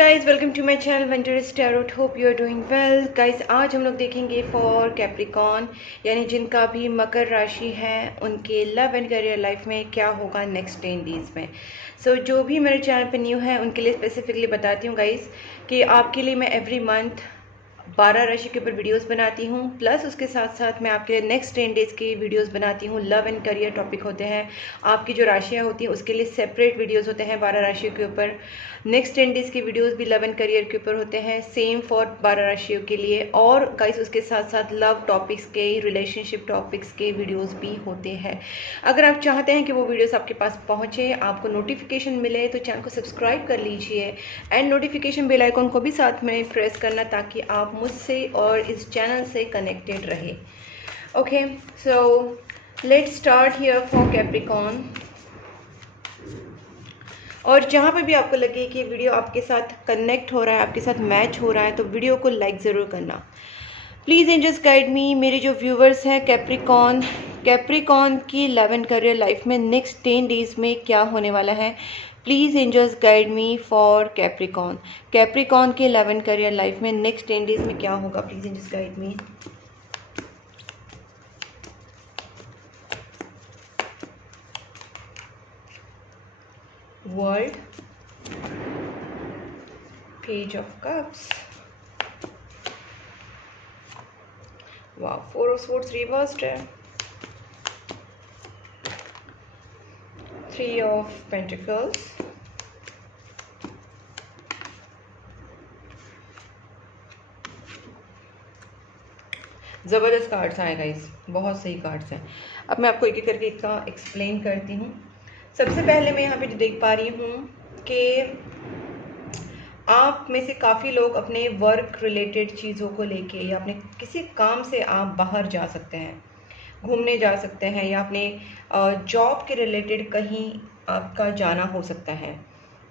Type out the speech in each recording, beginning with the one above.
Guys, welcome to my channel venturous tarot. Hope you are doing well. Guys, आज हम लोग देखेंगे for Capricorn, यानी जिनका भी मकर राशि है, उनके लव एंड करियर लाइफ में क्या होगा नेक्स्ट 10 डेज में। जो भी मेरे चैनल पे न्यू है उनके लिए स्पेसिफिकली बताती हूँ गाइज कि आपके लिए मैं एवरी मंथ 12 राशि के ऊपर वीडियोस बनाती हूँ, प्लस उसके साथ साथ मैं आपके लिए नेक्स्ट 10 डेज़ की वीडियोस बनाती हूँ। लव एंड करियर टॉपिक होते हैं, आपकी जो राशियाँ होती हैं उसके लिए सेपरेट वीडियोस होते हैं 12 राशियों के ऊपर। नेक्स्ट 10 डेज़ की वीडियोस भी लव एंड करियर के ऊपर होते हैं, सेम फॉर 12 राशियों के लिए। और गाइस, उसके साथ साथ लव टॉपिक्स के, रिलेशनशिप टॉपिक्स के वीडियोज़ भी होते हैं। अगर आप चाहते हैं कि वो वीडियोज़ आपके पास पहुँचे, आपको नोटिफिकेशन मिले, तो चैनल को सब्सक्राइब कर लीजिए एंड नोटिफिकेशन बेल आइकॉन को भी साथ में प्रेस करना, ताकि आप मुझसे और इस चैनल से कनेक्टेड रहे। Okay, so let's start here for Capricorn. और जहाँ पर भी आपको लगे कि वीडियो आपके साथ कनेक्ट हो रहा है, आपके साथ मैच हो रहा है, तो वीडियो को लाइक ज़रूर करना प्लीज़। एंजल्स गाइड मी। मेरे जो व्यूवर्स हैं कैप्रिकॉर्न की लव एंड करियर लाइफ में नेक्स्ट 10 डेज़ में क्या होने वाला है, please angels guide me for Capricorn के लव एंड करियर लाइफ में नेक्स्ट 10 डेज़ में क्या होगा, please angels guide me. World, page of cups, वाह, 4 ऑफ स्वॉर्ड्स रिवर्स्ड है, 3 ऑफ पेंटिकल्स, ज़बरदस्त कार्ड्स आए गाइस, बहुत सही कार्ड्स हैं। अब मैं आपको एक एक करके इसका एक्सप्लेन करती हूँ। सबसे पहले मैं यहाँ पे जो देख पा रही हूँ कि आप में से काफ़ी लोग अपने वर्क रिलेटेड चीज़ों को लेके या अपने किसी काम से आप बाहर जा सकते हैं, घूमने जा सकते हैं, या अपने जॉब के रिलेटेड कहीं आपका जाना हो सकता है।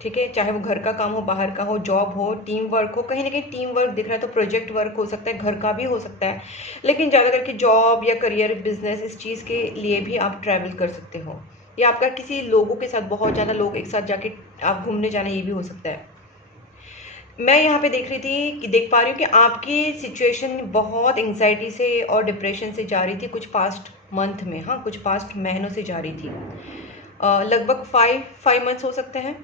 ठीक है, चाहे वो घर का काम हो, बाहर का हो, जॉब हो, टीम वर्क हो। कहीं ना कहीं टीम वर्क दिख रहा है तो प्रोजेक्ट वर्क हो सकता है, घर का भी हो सकता है, लेकिन ज़्यादा करके जॉब या करियर, बिजनेस, इस चीज़ के लिए भी आप ट्रैवल कर सकते हो, या आपका किसी लोगों के साथ, बहुत ज़्यादा लोग एक साथ जाके आप घूमने जाना, ये भी हो सकता है। मैं यहाँ पे देख रही थी कि देख पा रही हूँ कि आपकी सिचुएशन बहुत एंग्जाइटी से और डिप्रेशन से जा रही थी कुछ पास्ट मंथ में। हाँ, कुछ पास्ट महीनों से जा रही थी, लगभग 5 मंथ्स हो सकते हैं।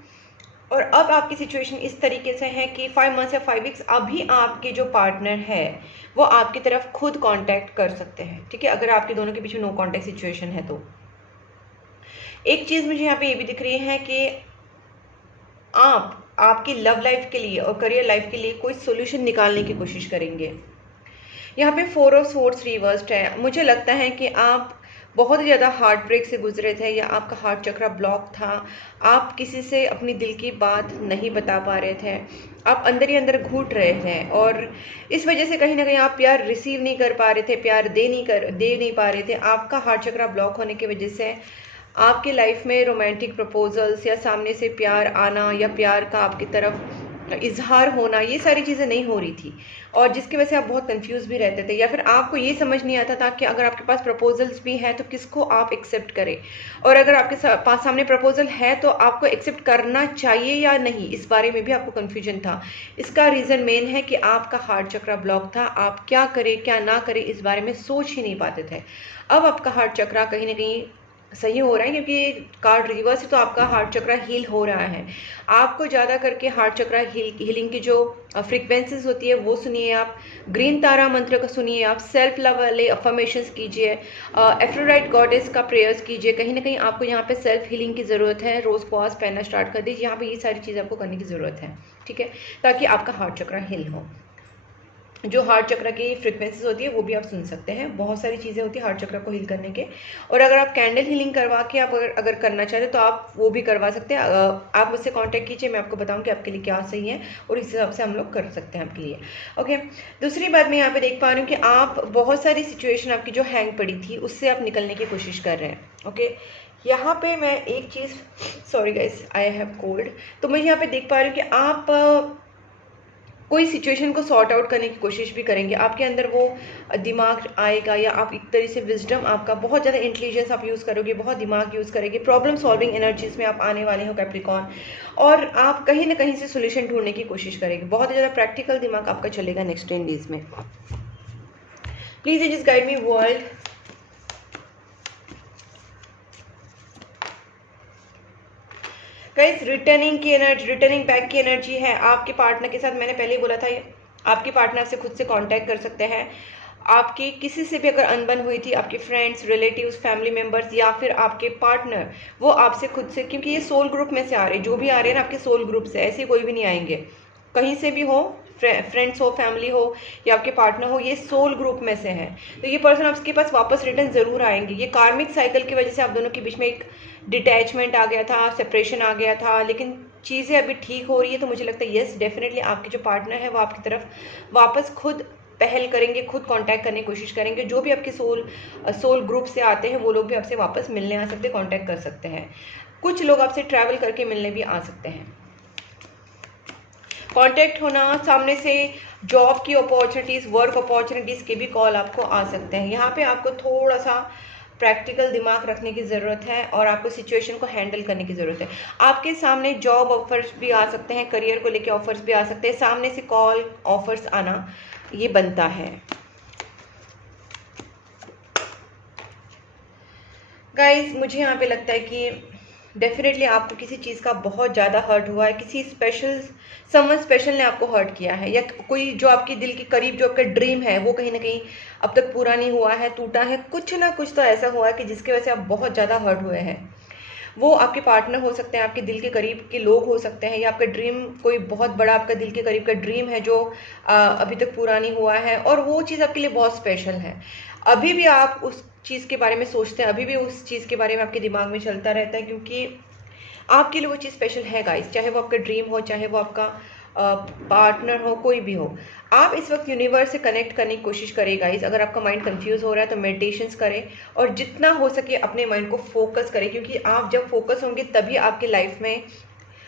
और अब आपकी सिचुएशन इस तरीके से है कि 5 मंथ्स या 5 वीक्स अभी आपके जो पार्टनर है वो आपकी तरफ खुद कांटेक्ट कर सकते हैं। ठीक है, अगर आपके दोनों के बीच में नो कांटेक्ट सिचुएशन है तो। एक चीज़ मुझे यहाँ पे ये भी दिख रही है कि आप आपकी लव लाइफ के लिए और करियर लाइफ के लिए कोई सोल्यूशन निकालने की कोशिश करेंगे। यहाँ पे 4 ऑफ स्वॉर्ड्स रिवर्स्ड है। मुझे लगता है कि आप बहुत ही ज़्यादा हार्ट ब्रेक से गुजरे थे, या आपका हार्ट चक्रा ब्लॉक था, आप किसी से अपनी दिल की बात नहीं बता पा रहे थे, आप अंदर ही अंदर घुट रहे थे, और इस वजह से कहीं ना कहीं आप प्यार रिसीव नहीं कर पा रहे थे, प्यार दे नहीं पा रहे थे। आपका हार्ट चक्रा ब्लॉक होने की वजह से आपकी लाइफ में रोमांटिक प्रपोजल्स या सामने से प्यार आना या प्यार का आपकी तरफ इजहार होना, ये सारी चीज़ें नहीं हो रही थी, और जिसकी वजह से आप बहुत कंफ्यूज भी रहते थे, या फिर आपको ये समझ नहीं आता था कि अगर आपके पास प्रपोजल्स भी हैं तो किसको आप एक्सेप्ट करें, और अगर आपके पास सामने प्रपोजल है तो आपको एक्सेप्ट करना चाहिए या नहीं, इस बारे में भी आपको कन्फ्यूजन था। इसका रीज़न मेन है कि आपका हार्ट चक्रा ब्लॉक था, आप क्या करें क्या ना करें इस बारे में सोच ही नहीं पाते थे। अब आपका हार्ट चक्रा कहीं ना कहीं सही हो रहा है, क्योंकि कार्ड रिवर्स है तो आपका हार्ट चक्रा हील हो रहा है। आपको ज़्यादा करके हार्ट चक्रा हीलिंग की जो फ्रीक्वेंसीज होती है वो सुनिए, आप ग्रीन तारा मंत्र का सुनिए, आप सेल्फ लव वाले अफर्मेशंस कीजिए, एफ्रोडाइट गॉडेस का प्रेयर्स कीजिए। कहीं ना कहीं आपको यहाँ पे सेल्फ हीलिंग की ज़रूरत है। रोज़ क्वास पहनना स्टार्ट कर दीजिए, यहाँ पे ये सारी चीज़ आपको करने की ज़रूरत है। ठीक है, ताकि आपका हार्ट चक्रा हील हो। जो हार्ट चक्र की फ्रिक्वेंसीज होती है वो भी आप सुन सकते हैं। बहुत सारी चीज़ें होती है हार्ट चक्र को हील करने के, और अगर आप कैंडल हीलिंग करवा के आप अगर करना चाहते हैं तो आप वो भी करवा सकते हैं। आप मुझसे कांटेक्ट कीजिए, मैं आपको बताऊं कि आपके लिए क्या सही है, और इस हिसाब से हम लोग कर सकते हैं आपके लिए। ओके, दूसरी बात मैं यहाँ पे देख पा रही हूँ कि आप बहुत सारी सिचुएशन आपकी जो हैंग पड़ी थी उससे आप निकलने की कोशिश कर रहे हैं। ओके, यहाँ पे मैं एक चीज़, sorry guys, I have cold, तो मैं यहाँ पे देख पा रही हूँ कि आप कोई सिचुएशन को सॉर्ट आउट करने की कोशिश भी करेंगे। आपके अंदर वो दिमाग आएगा, या आप एक तरह से विजडम, आपका बहुत ज़्यादा इंटेलिजेंस आप यूज़ करोगे, बहुत दिमाग यूज़ करेंगे, प्रॉब्लम सॉल्विंग एनर्जीज में आप आने वाले हो कैप्रिकॉर्न, और आप कहीं ना कहीं से सोल्यूशन ढूंढने की कोशिश करेंगे। बहुत ज़्यादा प्रैक्टिकल दिमाग आपका चलेगा नेक्स्ट 10 डेज में। Please angels guide me world. Guys returning की एनर्जी, रिटर्निंग बैक की एनर्जी है आपके पार्टनर के साथ। मैंने पहले ही बोला था, आपके पार्टनर से खुद से कांटेक्ट कर सकते हैं। आपकी किसी से भी अगर अनबन हुई थी, आपके फ्रेंड्स, रिलेटिव्स, फैमिली मेंबर्स, या फिर आपके पार्टनर, वो आपसे खुद से, क्योंकि ये सोल ग्रुप में से आ रहे हैं, जो भी आ रहे हैं ना आपके सोल ग्रुप से, ऐसे कोई भी नहीं आएंगे, कहीं से भी हो, फ्रेंड्स हो, फैमिली हो, या आपके पार्टनर हो, ये सोल ग्रुप में से है। तो ये पर्सन आपके पास वापस रिटर्न जरूर आएंगे। ये कार्मिक साइकिल की वजह से आप दोनों के बीच में एक डिटैचमेंट आ गया था, सेपरेशन आ गया था, लेकिन चीज़ें अभी ठीक हो रही है। तो मुझे लगता है यस, डेफिनेटली आपके जो पार्टनर है वो आपकी तरफ वापस खुद पहल करेंगे, खुद कांटेक्ट करने की कोशिश करेंगे। जो भी आपके सोल ग्रुप से आते हैं वो लोग भी आपसे वापस मिलने आ सकते हैं, कांटेक्ट कर सकते हैं। कुछ लोग आपसे ट्रैवल करके मिलने भी आ सकते हैं। कांटेक्ट होना, सामने से जॉब की अपॉर्चुनिटीज़, वर्क अपॉर्चुनिटीज़ के भी कॉल आपको आ सकते हैं। यहाँ पे आपको थोड़ा सा प्रैक्टिकल दिमाग रखने की ज़रूरत है और आपको सिचुएशन को हैंडल करने की ज़रूरत है। आपके सामने जॉब ऑफर्स भी आ सकते हैं, करियर को लेके ऑफर्स भी आ सकते हैं, सामने से कॉल ऑफर्स आना ये बनता है। गाइस मुझे यहाँ पे लगता है कि डेफिनेटली आपको किसी चीज़ का बहुत ज़्यादा हर्ट हुआ है, किसी स्पेशल, समवन स्पेशल ने आपको हर्ट किया है, या कोई जो आपके दिल के करीब जो आपका ड्रीम है वो कहीं ना कहीं अब तक पूरा नहीं हुआ है, टूटा है, कुछ ना कुछ तो ऐसा हुआ है कि जिसकी वजह से आप बहुत ज़्यादा हर्ट हुए हैं। वो आपके पार्टनर हो सकते हैं, आपके दिल के करीब के लोग हो सकते हैं, या आपका ड्रीम कोई बहुत बड़ा आपका दिल के करीब का ड्रीम है जो अभी तक पूरा नहीं हुआ है, और वो चीज़ आपके लिए बहुत स्पेशल है। अभी भी आप उस चीज़ के बारे में सोचते हैं, अभी भी उस चीज़ के बारे में आपके दिमाग में चलता रहता है, क्योंकि आपके लिए वो चीज़ स्पेशल है गाइस। चाहे वो आपका ड्रीम हो, चाहे वो आपका पार्टनर हो, कोई भी हो, आप इस वक्त यूनिवर्स से कनेक्ट करने की कोशिश करें गाइस। अगर आपका माइंड कंफ्यूज हो रहा है तो मेडिटेशंस करें, और जितना हो सके अपने माइंड को फोकस करें, क्योंकि आप जब फोकस होंगे तभी आपके लाइफ में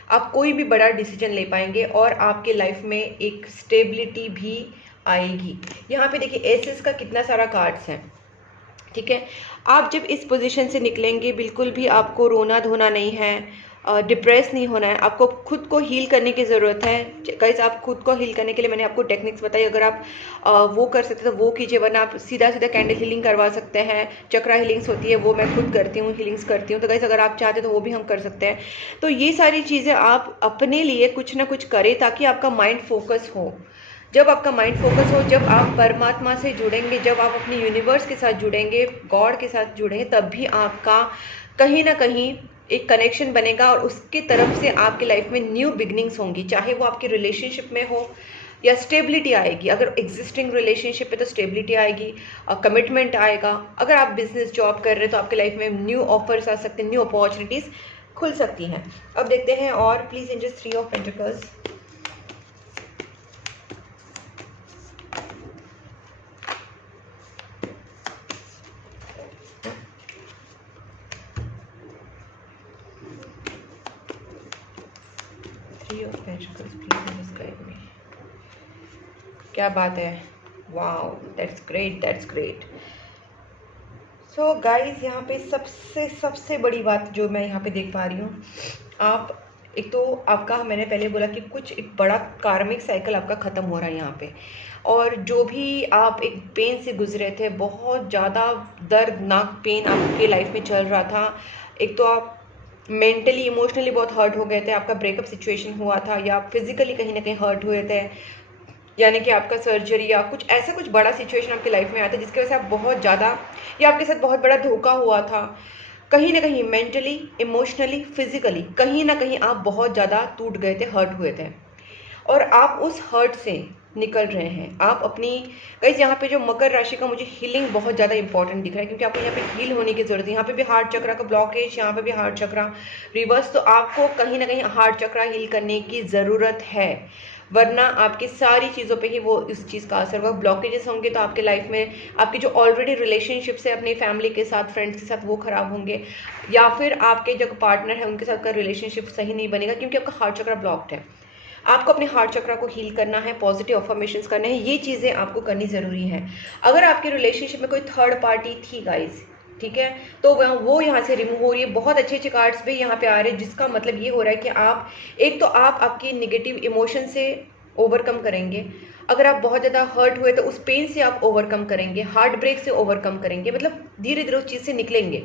आप कोई भी बड़ा डिसीजन ले पाएंगे, और आपके लाइफ में एक स्टेबिलिटी भी आएगी। यहाँ पे देखिए एसेस का कितना सारा कार्ड्स हैं, ठीक है। आप जब इस पोजीशन से निकलेंगे, बिल्कुल भी आपको रोना धोना नहीं है, डिप्रेस नहीं होना है, आपको खुद को हील करने की ज़रूरत है गाइस। आप खुद को हील करने के लिए मैंने आपको टेक्निक्स बताई, अगर आप वो कर सकते तो वो कीजिए, वरना आप सीधा सीधा कैंडल हीलिंग करवा सकते हैं। चक्रा हीलिंग्स होती है, वो मैं खुद करती हूँ, हीलिंग्स करती हूँ। तो गाइस अगर आप चाहते तो वो भी हम कर सकते हैं। तो ये सारी चीज़ें आप अपने लिए कुछ ना कुछ करें, ताकि आपका माइंड फोकस हो। जब आपका माइंड फोकस हो, जब आप परमात्मा से जुड़ेंगे, जब आप अपने यूनिवर्स के साथ जुड़ेंगे, गॉड के साथ जुड़ेंगे, तब भी आपका कहीं ना कहीं एक कनेक्शन बनेगा, और उसकी तरफ से आपकी लाइफ में न्यू बिगनिंग्स होंगी। चाहे वो आपकी रिलेशनशिप में हो, या स्टेबिलिटी आएगी। अगर एग्जिस्टिंग रिलेशनशिप है तो स्टेबिलिटी आएगी, कमिटमेंट आएगा। अगर आप बिजनेस जॉब कर रहे हैं तो आपकी लाइफ में न्यू ऑफर्स आ सकते हैं, न्यू अपॉर्चुनिटीज़ खुल सकती हैं। अब देखते हैं, और प्लीज़ एंजल 3 ऑफ पेंटिकल्स। क्या बात है, wow, that's great, that's great. So guys यहाँ पे सबसे बड़ी बात जो मैं यहाँ पे देख पा रही हूँ, आप एक तो आपका, मैंने पहले बोला कि कुछ एक बड़ा कार्मिक साइकिल आपका ख़त्म हो रहा है यहाँ पे, और जो भी आप एक पेन से गुजरे थे, बहुत ज़्यादा दर्दनाक पेन आपके लाइफ में चल रहा था। एक तो आप मेंटली इमोशनली बहुत हर्ट हो गए थे, आपका ब्रेकअप सिचुएशन हुआ था, या आप फिजिकली कहीं ना कहीं हर्ट हुए थे, यानी कि आपका सर्जरी या कुछ ऐसा कुछ बड़ा सिचुएशन आपकी लाइफ में आया था, जिसकी वजह से आप बहुत ज़्यादा, या आपके साथ बहुत बड़ा धोखा हुआ था। कहीं ना कहीं मेंटली, इमोशनली, फिजिकली कहीं ना कहीं आप बहुत ज़्यादा टूट गए थे, हर्ट हुए थे, और आप उस हर्ट से निकल रहे हैं। आप अपनी गाइस, यहाँ पे जो मकर राशि का मुझे हीलिंग बहुत ज़्यादा इंपॉर्टेंट दिख रहा है, क्योंकि आपको यहाँ पे हील होने की जरूरत है। यहाँ पे भी हार्ट चक्रा का ब्लॉकेज, यहाँ पे भी हार्ट चक्रा रिवर्स, तो आपको कहीं ना कहीं हार्ट चक्रा हील करने की ज़रूरत है, वरना आपकी सारी चीज़ों पे ही वो इस चीज़ का असर होगा। ब्लॉकेजेस होंगे तो आपके लाइफ में आपकी जो ऑलरेडी रिलेशनशिप्स है अपनी फैमिली के साथ, फ्रेंड्स के साथ, वो ख़राब होंगे, या फिर आपके जो पार्टनर है उनके साथ का रिलेशनशिप सही नहीं बनेगा, क्योंकि आपका हार्ट चक्रा ब्लॉक्ड है। आपको अपने हार्ट चक्रा को हील करना है, पॉजिटिव अफर्मेशंस करने हैं, ये चीज़ें आपको करनी ज़रूरी है। अगर आपके रिलेशनशिप में कोई थर्ड पार्टी थी गाइस, ठीक है, तो वो यहाँ से रिमूव हो रही है। बहुत अच्छे अच्छे कार्ड्स भी यहाँ पे आ रहे हैं, जिसका मतलब ये हो रहा है कि आप एक तो आप आपकी नेगेटिव इमोशन से ओवरकम करेंगे। अगर आप बहुत ज़्यादा हर्ट हुए तो उस पेन से आप ओवरकम करेंगे, हार्ट ब्रेक से ओवरकम करेंगे, मतलब धीरे धीरे उस चीज़ से निकलेंगे।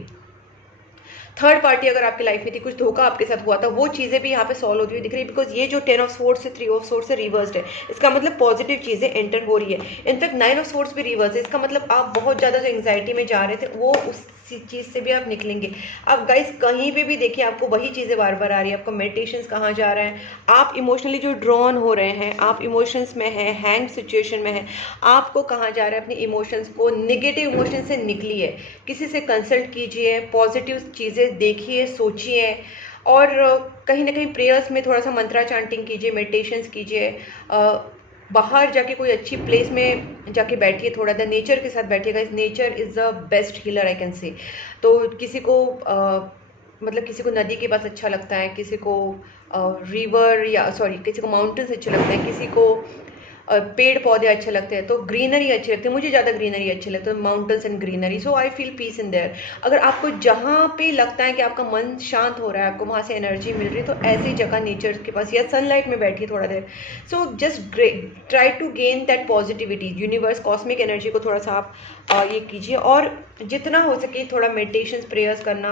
थर्ड पार्टी अगर आपकी लाइफ में थी, कुछ धोखा आपके साथ हुआ था, वो चीज़ें भी यहाँ पे सॉल्व होती हुई दिख रही है। बिकॉज ये जो 10 ऑफ सोर्स से 3 ऑफ सोर्स से रिवर्स्ड है, इसका मतलब पॉजिटिव चीज़ें एंटर हो रही है। इनफैक्ट 9 ऑफ सोर्स भी रिवर्स है, इसका मतलब आप बहुत ज़्यादा जो एंग्जाइटी में जा रहे थे वो उस चीज़ से भी आप निकलेंगे। आप गाइस कहीं पे भी देखिए आपको वही चीज़ें बार बार आ रही है। आपको मेडिटेशंस कहाँ जा रहा है, आप इमोशनली जो ड्रॉन हो रहे हैं, आप इमोशंस में हैं, हैंग सिचुएशन में है, आपको कहाँ जा रहा है, अपनी इमोशंस को, नेगेटिव इमोशन से निकलिए, किसी से कंसल्ट कीजिए, पॉजिटिव चीज़ें देखिए, सोचिए, और कहीं ना कहीं प्रेयर्स में थोड़ा सा मंत्रा चांटिंग कीजिए, मेडिटेशंस कीजिए, बाहर जाके कोई अच्छी प्लेस में जाके बैठिए, थोड़ा देर नेचर के साथ बैठिएगा। इस nature is the best healer I can say. तो किसी को मतलब किसी को नदी के पास अच्छा लगता है, किसी को रिवर या सॉरी किसी को माउंटेन्स अच्छे लगते हैं, किसी को पेड़ पौधे अच्छे लगते हैं, तो ग्रीनरी अच्छी लगती है। मुझे ज़्यादा ग्रीनरी अच्छी लगती है, mountains and greenery, so I feel peace in their. अगर आपको जहाँ पे लगता है कि आपका मन शांत हो रहा है, आपको वहाँ से एनर्जी मिल रही है, तो ऐसी जगह नेचर के पास या सनलाइट में बैठिए थोड़ा देर। So just try to gain that positivity, universe cosmic energy को थोड़ा सा आप ये कीजिए। और जितना हो सके थोड़ा मेडिटेशन, प्रेयर्स करना,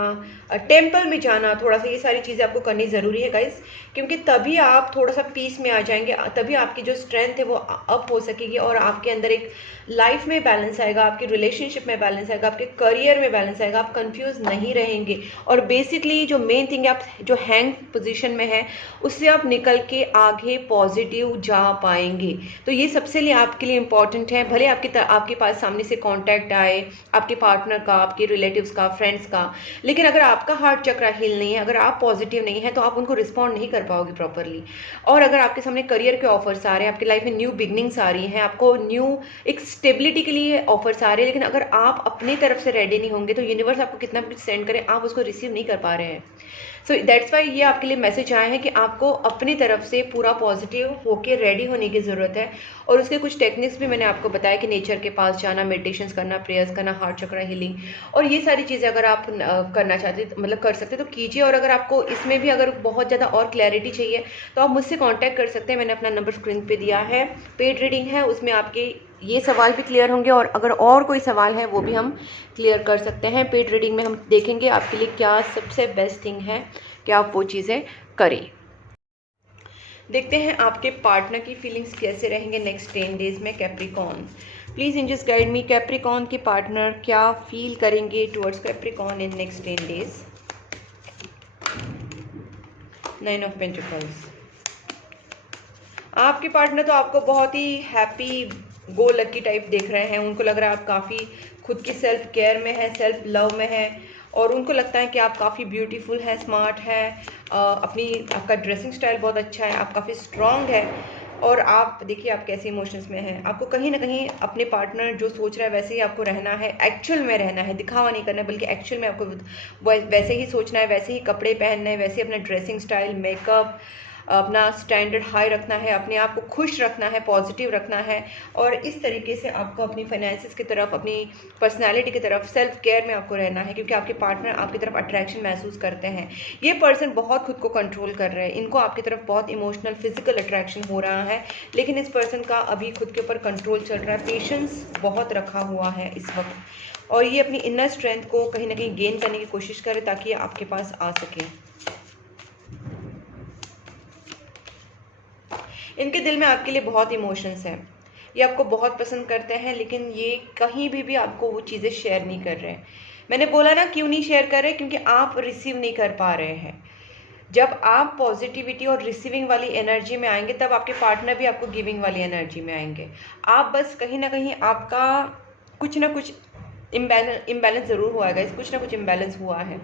टेम्पल में जाना, थोड़ा सा ये सारी चीज़ें आपको करनी ज़रूरी है गाइस, क्योंकि तभी आप थोड़ा सा पीस में आ जाएंगे, तभी आपकी जो स्ट्रेंथ है वो अप हो सकेगी और आपके अंदर एक लाइफ में बैलेंस आएगा, आपके रिलेशनशिप में बैलेंस आएगा, आपके करियर में बैलेंस आएगा, आप कंफ्यूज नहीं रहेंगे। और बेसिकली जो मेन थिंग है, आप जो हैंग पोजीशन में है उससे आप निकल के आगे पॉजिटिव जा पाएंगे। तो ये सबसे लिए आपके लिए इंपॉर्टेंट है। भले आपके पास सामने से कॉन्टैक्ट आए आपके पार्टनर का, आपके रिलेटिव्स का, फ्रेंड्स का, लेकिन अगर आपका हार्ट चक्रा हिल नहीं है, अगर आप पॉजिटिव नहीं है, तो आप उनको रिस्पॉन्ड नहीं कर पाओगे प्रॉपरली। और अगर आपके सामने करियर के ऑफर्स आ रहे हैं, आपकी लाइफ में न्यू बिगनिंग्स आ रही हैं, आपको न्यू एक स्टेबिलिटी के लिए ऑफर्स आ रहे हैं, लेकिन अगर आप अपनी तरफ से रेडी नहीं होंगे, तो यूनिवर्स आपको कितना भी सेंड करे, आप उसको रिसीव नहीं कर पा रहे हैं। सो दैट्स वाई ये आपके लिए मैसेज आया है कि आपको अपनी तरफ से पूरा पॉजिटिव होके रेडी होने की ज़रूरत है। और उसके कुछ टेक्निक्स भी मैंने आपको बताया कि नेचर के पास जाना, मेडिटेशंस करना, प्रेयर्स करना, हार्ट चक्रा हीलिंग, और ये सारी चीज़ें अगर आप करना चाहते मतलब कर सकते तो कीजिए। और अगर आपको इसमें भी अगर बहुत ज़्यादा और क्लैरिटी चाहिए तो आप मुझसे कॉन्टैक्ट कर सकते हैं। मैंने अपना नंबर स्क्रीन पर दिया है। पेड रीडिंग है, उसमें आपके ये सवाल भी क्लियर होंगे, और अगर और कोई सवाल है वो भी हम क्लियर कर सकते हैं। पेड रीडिंग में हम देखेंगे आपके लिए क्या सबसे बेस्ट थिंग है कि आप वो चीज़ें करें। देखते हैं आपके पार्टनर की फीलिंग्स कैसे रहेंगे नेक्स्ट 10 डेज में। Capricorn, please angels guide me, Capricorn के पार्टनर क्या फील करेंगे towards Capricorn in next 10 days. 9 of pentacles, आपके पार्टनर तो आपको बहुत ही हैप्पी गो लकी टाइप देख रहे हैं। उनको लग रहा है आप काफ़ी खुद की सेल्फ केयर में है, सेल्फ लव में है, और उनको लगता है कि आप काफ़ी ब्यूटीफुल है, स्मार्ट है, आपका ड्रेसिंग स्टाइल बहुत अच्छा है, आप काफ़ी स्ट्रॉन्ग है। और आप देखिए आप कैसे इमोशंस में हैं। आपको कहीं ना कहीं अपने पार्टनर जो सोच रहा है वैसे ही आपको रहना है, एक्चुअल में रहना है, दिखावा नहीं करना है, बल्कि एक्चुअल में आपको वैसे ही सोचना है, वैसे ही कपड़े पहनना है, वैसे अपना ड्रेसिंग स्टाइल, मेकअप, अपना स्टैंडर्ड हाई रखना है, अपने आप को खुश रखना है, पॉजिटिव रखना है। और इस तरीके से आपको अपनी फाइनेंसिस की तरफ, अपनी पर्सनालिटी की तरफ, सेल्फ केयर में आपको रहना है, क्योंकि आपके पार्टनर आपकी तरफ अट्रैक्शन महसूस करते हैं। ये पर्सन बहुत खुद को कंट्रोल कर रहे हैं, इनको आपकी तरफ बहुत इमोशनल फिजिकल अट्रैक्शन हो रहा है, लेकिन इस पर्सन का अभी खुद के ऊपर कंट्रोल चल रहा है, पेशेंस बहुत रखा हुआ है इस वक्त, और ये अपनी इनर स्ट्रेंथ को कहीं ना कहीं गेन करने की कोशिश करे ताकि ये आपके पास आ सके। इनके दिल में आपके लिए बहुत इमोशंस हैं, ये आपको बहुत पसंद करते हैं, लेकिन ये कहीं भी आपको वो चीज़ें शेयर नहीं कर रहे हैं। मैंने बोला ना क्यों नहीं शेयर कर रहे, क्योंकि आप रिसीव नहीं कर पा रहे हैं। जब आप पॉजिटिविटी और रिसीविंग वाली एनर्जी में आएंगे, तब आपके पार्टनर भी आपको गिविंग वाली एनर्जी में आएंगे। आप बस कहीं ना कहीं आपका कुछ ना कुछ इम्बैलेंस ज़रूर हुआ है, कुछ ना कुछ इम्बैलेंस हुआ है।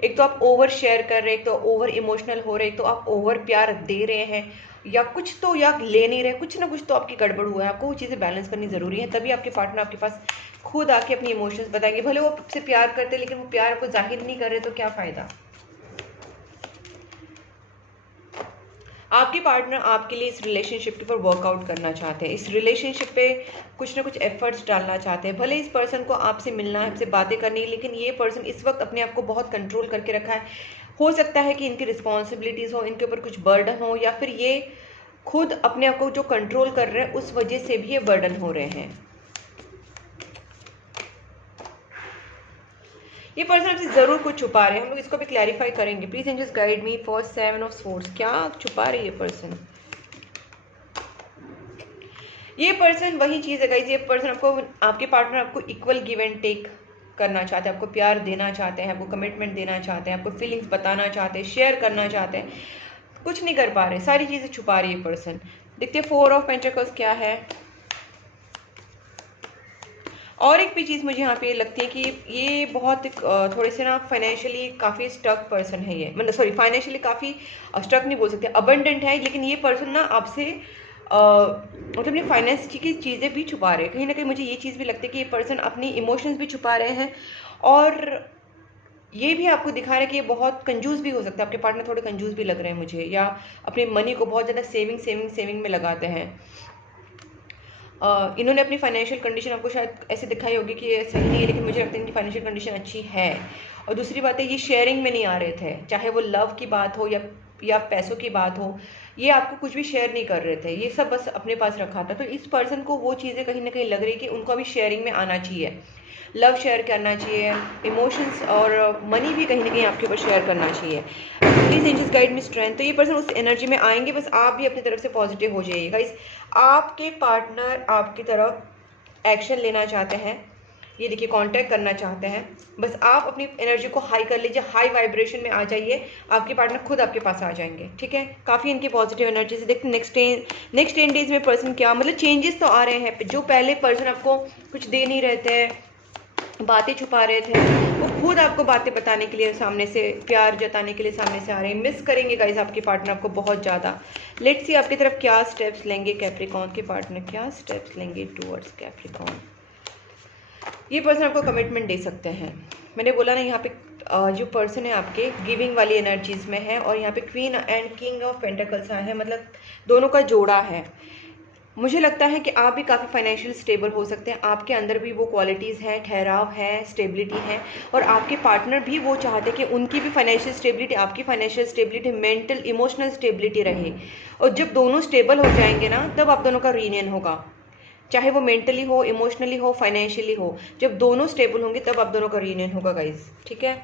एक तो आप ओवर शेयर कर रहे हैं, एक तो ओवर इमोशनल हो रहे हैं, एक तो आप ओवर प्यार दे रहे हैं, या कुछ तो या ले नहीं रहे, कुछ ना कुछ तो आपकी गड़बड़ हुआ है। आपको वो चीज़ें बैलेंस करनी ज़रूरी है, तभी आपके पार्टनर आपके पास खुद आके अपनी इमोशंस बताएंगे। भले वो आपसे प्यार करते, लेकिन वो प्यार को जाहिर नहीं कर रहे, तो क्या फ़ायदा। आपके पार्टनर आपके लिए इस रिलेशनशिप के ऊपर वर्कआउट करना चाहते हैं, इस रिलेशनशिप पे कुछ ना कुछ एफर्ट्स डालना चाहते हैं। भले इस पर्सन को आपसे मिलना है, आपसे बातें करनी है, लेकिन ये पर्सन इस वक्त अपने आप को बहुत कंट्रोल करके रखा है। हो सकता है कि इनकी रिस्पॉन्सिबिलिटीज़ हो, इनके ऊपर कुछ बर्डन हो, या फिर ये खुद अपने आप को जो कंट्रोल कर रहे हैं उस वजह से भी ये बर्डन हो रहे हैं। ये पर्सन आपसे जरूर कुछ छुपा रहे हैं, हम लोग इसको भी क्लैरिफाई करेंगे। Please angels guide me for 7 of swords. क्या छुपा रही है ये पर्सन? ये पर्सन वही चीज़ है गाइस, ये पर्सन आपको, आपके पार्टनर आपको इक्वल गिव एंड टेक करना चाहते हैं, आपको प्यार देना चाहते हैं, आपको कमिटमेंट देना चाहते हैं, आपको फीलिंग्स बताना चाहते हैं, शेयर करना चाहते हैं, कुछ नहीं कर पा रहे, सारी चीज़ें छुपा रही है पर्सन। देखते हैं 4 ऑफ पेंटिकल्स क्या है। और एक भी चीज़ मुझे यहाँ पे लगती है कि ये बहुत थोड़े से ना फाइनेंशियली काफ़ी स्टक पर्सन है ये, मतलब सॉरी फाइनेंशियली काफ़ी स्टक नहीं बोल सकते, अबंडेंट है, लेकिन ये पर्सन ना आपसे मतलब अपनी फाइनेंस की चीज़ें भी छुपा रहे हैं। कहीं ना कहीं मुझे ये चीज़ भी लगती है कि ये पर्सन अपनी इमोशंस भी छुपा रहे हैं, और ये भी आपको दिखा रहा है कि ये बहुत कंजूस भी हो सकता है। आपके पार्टनर थोड़े कंजूस भी लग रहे हैं मुझे, या अपनी मनी को बहुत ज़्यादा सेविंग में लगाते हैं। इन्होंने अपनी फाइनेंशियल कंडीशन आपको शायद ऐसे दिखाई होगी कि ये सही नहीं है, लेकिन मुझे लगता है इनकी फाइनेंशियल कंडीशन अच्छी है। और दूसरी बात है, ये शेयरिंग में नहीं आ रहे थे, चाहे वो लव की बात हो या पैसों की बात हो, ये आपको कुछ भी शेयर नहीं कर रहे थे, ये सब बस अपने पास रखा था। तो इस पर्सन को वो चीज़ें कहीं ना कहीं लग रही कि उनको अभी शेयरिंग में आना चाहिए, लव शेयर करना चाहिए, इमोशंस और मनी भी कहीं ना कहीं आपके ऊपर शेयर करना चाहिए। Please angels guide me strength. तो ये पर्सन उस एनर्जी में आएंगे, बस आप भी अपनी तरफ से पॉजिटिव हो जाइएगा। इस आपके पार्टनर आपकी तरफ एक्शन लेना चाहते हैं, ये देखिए कांटेक्ट करना चाहते हैं, बस आप अपनी एनर्जी को हाई कर लीजिए, हाई वाइब्रेशन में आ जाइए, आपके पार्टनर खुद आपके पास आ जाएंगे। ठीक है, काफ़ी इनकी पॉजिटिव एनर्जी से देखते नेक्स्ट 10 डेज में पर्सन क्या मतलब चेंजेस तो आ रहे हैं। जो पहले पर्सन आपको कुछ दे नहीं रहे थे, बातें छुपा रहे थे, वो खुद आपको बातें बताने के लिए सामने से, प्यार जताने के लिए सामने से आ रहे हैं। मिस करेंगे गाइस आपके पार्टनर आपको बहुत ज़्यादा। लेट्स सी आपकी तरफ क्या स्टेप्स लेंगे कैप्रिकॉर्न के पार्टनर, क्या स्टेप्स लेंगे टूवर्ड्स कैप्रिकॉर्न। ये पर्सन आपको कमिटमेंट दे सकते हैं। मैंने बोला ना यहाँ पे जो पर्सन है आपके गिविंग वाली एनर्जीज में है, और यहाँ पे queen and king of pentacles आए हैं, मतलब दोनों का जोड़ा है। मुझे लगता है कि आप भी काफ़ी फाइनेंशियल स्टेबल हो सकते हैं, आपके अंदर भी वो क्वालिटीज़ हैं, ठहराव है, स्टेबिलिटी है, और आपके पार्टनर भी वो चाहते हैं कि उनकी भी फाइनेंशियल स्टेबिलिटी, आपकी financial stability, mental emotional stability रहे। और जब दोनों स्टेबल हो जाएंगे ना, तब आप दोनों का रीयूनियन होगा, चाहे वो मेंटली हो, इमोशनली हो, फाइनेंशियली हो। जब दोनों स्टेबल होंगे तब आप दोनों का रीयूनियन होगा गाइज। ठीक है,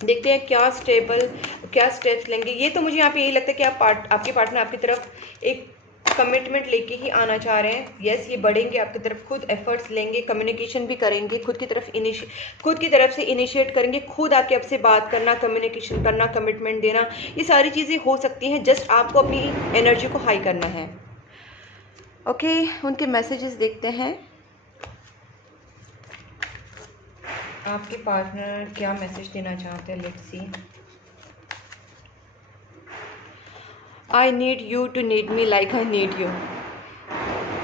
देखते हैं क्या स्टेप्स लेंगे। ये तो मुझे यहाँ पे यही लगता है कि आपके पार्टनर आपकी तरफ एक कमिटमेंट लेके ही आना चाह रहे हैं। यस, ये बढ़ेंगे आपकी तरफ, खुद एफर्ट्स लेंगे, कम्युनिकेशन भी करेंगे, खुद की तरफ से इनिशिएट करेंगे, खुद आके आपसे बात करना, कम्युनिकेशन करना, कमिटमेंट देना, ये सारी चीज़ें हो सकती हैं। जस्ट आपको अपनी एनर्जी को हाई करना है। ओके, उनके मैसेजेस देखते हैं। आपके पार्टनर क्या मैसेज देना चाहते हैं, let's see. I need you to need me like I need you.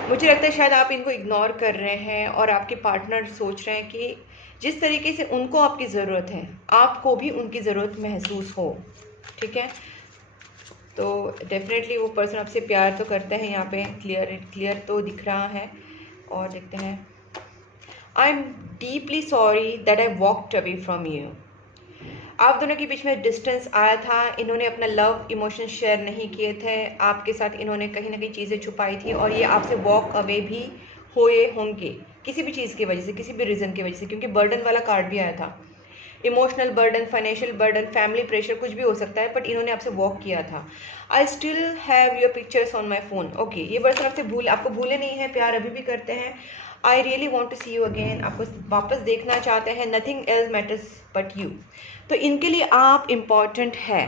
मुझे लगता है शायद आप इनको इग्नोर कर रहे हैं, और आपके पार्टनर सोच रहे हैं कि जिस तरीके से उनको आपकी ज़रूरत है, आपको भी उनकी ज़रूरत महसूस हो। ठीक है, तो डेफिनेटली वो पर्सन आपसे प्यार तो करते हैं, यहाँ पे क्लियर तो दिख रहा है। और देखते हैं, I am deeply sorry that I walked away from you. आप दोनों के बीच में डिस्टेंस आया था, इन्होंने अपना लव इमोशन शेयर नहीं किए थे आपके साथ, इन्होंने कहीं ना कहीं चीज़ें छुपाई थी, और ये आपसे वॉक अवे भी हुए होंगे किसी भी चीज़ की वजह से, किसी भी रीज़न की वजह से, क्योंकि बर्डन वाला कार्ड भी आया था। Emotional burden, financial burden, family pressure, कुछ भी हो सकता है, बट इन्होंने आपसे वॉक किया था। I still have your pictures on my phone. Okay, ये पर्सन आपको भूले नहीं है, प्यार अभी भी करते हैं। I really want to see you again, आपको वापस देखना चाहते हैं। Nothing else matters but you. तो इनके लिए आप इम्पॉर्टेंट है।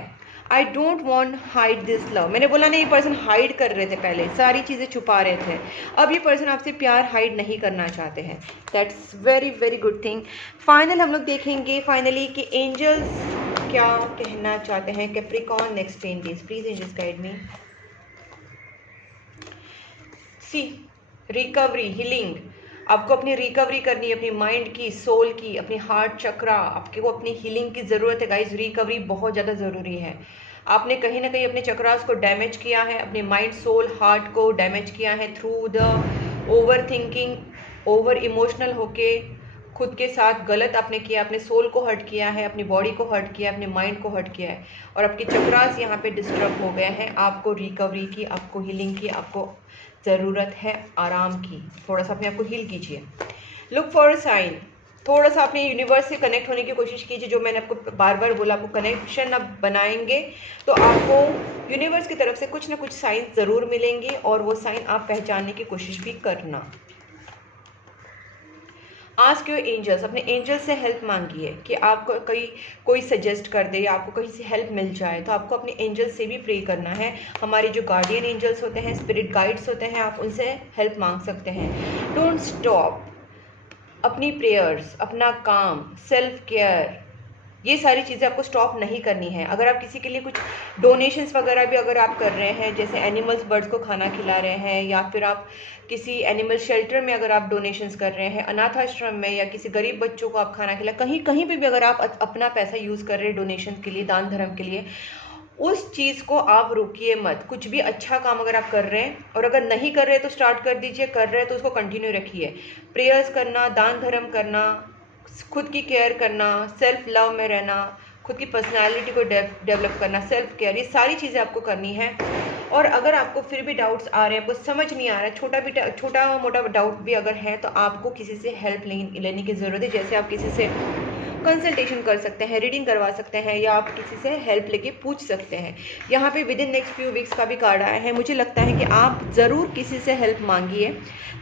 I don't want hide this love. मैंने बोला ना, ये पर्सन हाइड कर रहे थे, पहले सारी चीज़ें छुपा रहे थे, अब ये पर्सन आपसे प्यार हाइड नहीं करना चाहते हैं। That's very very good thing. Final हम लोग देखेंगे फाइनली कि एंजल्स क्या कहना चाहते हैं Capricorn next 10 days. Please angels guide me. See, recovery, healing, आपको अपनी रिकवरी करनी है, अपनी माइंड की, सोल की, अपनी हार्ट चक्रा, आपको अपनी हीलिंग की ज़रूरत है गाइज। रिकवरी बहुत ज़्यादा ज़रूरी है। आपने कहीं ना कहीं अपने चक्रास को डैमेज किया है, अपने माइंड सोल हार्ट को डैमेज किया है through the over thinking, over emotional होके खुद के साथ गलत आपने किया, अपने सोल को हर्ट किया है, अपनी बॉडी को हर्ट किया है, अपने माइंड को हर्ट किया है और आपके चक्रास यहाँ पे डिस्टर्ब हो गए हैं। आपको रिकवरी की, आपको हीलिंग की, आपको ज़रूरत है आराम की। थोड़ा सा अपने आप को हील कीजिए। लुक फॉर अ साइन, थोड़ा सा अपने यूनिवर्स से कनेक्ट होने की कोशिश कीजिए। जो मैंने आपको बार बार बोला, आपको कनेक्शन आप बनाएंगे तो आपको यूनिवर्स की तरफ से कुछ ना कुछ साइन ज़रूर मिलेंगे और वो साइन आप पहचानने की कोशिश भी करना। आस्क योर एंजल्स, अपने एंजल से हेल्प मांगिए कि आपको कोई सजेस्ट कर दे या आपको कहीं से हेल्प मिल जाए। तो आपको अपने एंजल्स से भी प्रे करना है। हमारे जो गार्डियन एंजल्स होते हैं, स्पिरिट गाइड्स होते हैं, आप उनसे हेल्प मांग सकते हैं। डोंट स्टॉप अपनी प्रेयर्स, अपना काम, सेल्फ केयर, ये सारी चीज़ें आपको स्टॉप नहीं करनी है। अगर आप किसी के लिए कुछ डोनेशंस वगैरह भी अगर आप कर रहे हैं, जैसे एनिमल्स, बर्ड्स को खाना खिला रहे हैं, या फिर आप किसी एनिमल शेल्टर में अगर आप डोनेशंस कर रहे हैं, अनाथ आश्रम में, या किसी गरीब बच्चों को आप खाना खिला, कहीं कहीं पे भी अगर आप अपना पैसा यूज़ कर रहे हैं डोनेशन के लिए, दान धर्म के लिए, उस चीज़ को आप रोकिए मत। कुछ भी अच्छा काम अगर आप कर रहे हैं और अगर नहीं कर रहे तो स्टार्ट कर दीजिए, कर रहे हैं तो उसको कंटिन्यू रखिए। प्रेयर्स करना, दान धर्म करना, खुद की केयर करना, सेल्फ लव में रहना, खुद की पर्सनालिटी को डेवलप करना, सेल्फ केयर, ये सारी चीज़ें आपको करनी है। और अगर आपको फिर भी डाउट्स आ रहे हैं, आपको समझ नहीं आ रहा है, छोटा मोटा डाउट भी अगर है, तो आपको किसी से हेल्प लेने की ज़रूरत है। जैसे आप किसी से कंसल्टेशन कर सकते हैं, रीडिंग करवा सकते हैं, या आप किसी से हेल्प लेके पूछ सकते हैं। यहाँ पे with in next few weeks का भी कार्ड आया है। मुझे लगता है कि आप ज़रूर किसी से हेल्प मांगिए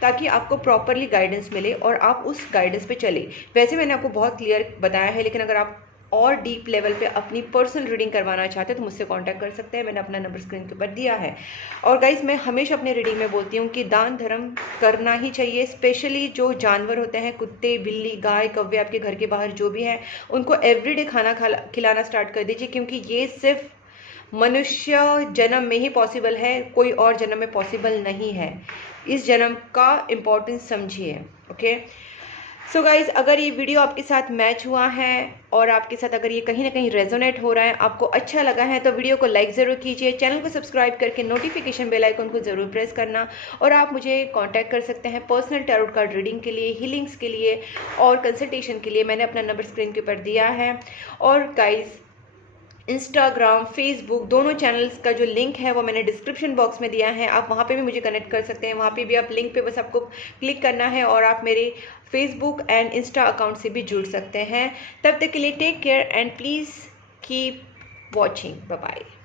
ताकि आपको प्रॉपरली गाइडेंस मिले और आप उस गाइडेंस पे चले। वैसे मैंने आपको बहुत क्लियर बताया है, लेकिन अगर आप और डीप लेवल पे अपनी पर्सनल रीडिंग करवाना चाहते हैं तो मुझसे कांटेक्ट कर सकते हैं। मैंने अपना नंबर स्क्रीन के ऊपर दिया है। और गाइज, मैं हमेशा अपने रीडिंग में बोलती हूँ कि दान धर्म करना ही चाहिए। स्पेशली जो जानवर होते हैं, कुत्ते, बिल्ली, गाय, कौवे, आपके घर के बाहर जो भी हैं, उनको एवरीडे खाना खिलाना स्टार्ट कर दीजिए, क्योंकि ये सिर्फ मनुष्य जन्म में ही पॉसिबल है, कोई और जन्म में पॉसिबल नहीं है। इस जन्म का इम्पोर्टेंस समझिए। ओके, सो गाइज, अगर ये वीडियो आपके साथ मैच हुआ है और आपके साथ अगर ये कहीं ना कहीं रेजोनेट हो रहा है, आपको अच्छा लगा है, तो वीडियो को लाइक ज़रूर कीजिए, चैनल को सब्सक्राइब करके नोटिफिकेशन बेल आइकन को ज़रूर प्रेस करना। और आप मुझे कांटेक्ट कर सकते हैं पर्सनल टैरोट कार्ड रीडिंग के लिए, हीलिंग्स के लिए और कंसल्टेशन के लिए। मैंने अपना नंबर स्क्रीन के ऊपर दिया है। और गाइज, इंस्टाग्राम, फेसबुक, दोनों चैनल्स का जो लिंक है वो मैंने डिस्क्रिप्शन बॉक्स में दिया है। आप वहाँ पे भी मुझे कनेक्ट कर सकते हैं। वहाँ पे भी आप लिंक पे बस आपको क्लिक करना है और आप मेरे फेसबुक एंड इंस्टा अकाउंट से भी जुड़ सकते हैं। तब तक के लिए take care and please keep watching. Bye bye.